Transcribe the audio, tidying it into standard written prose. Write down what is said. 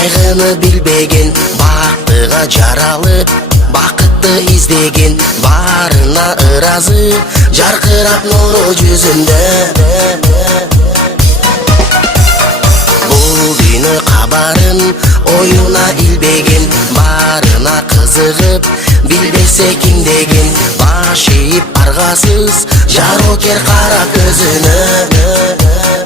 кайгыны билбеген, бактыга жаралып бакытты издеген, баарына ыраазы жаркырап нуру жүзүндө. Бул дүйнө кабарын оюна илбеген, баарына кызыгып билбесе ким деген, баш ийип аргасыз жарокер кара көзүнө.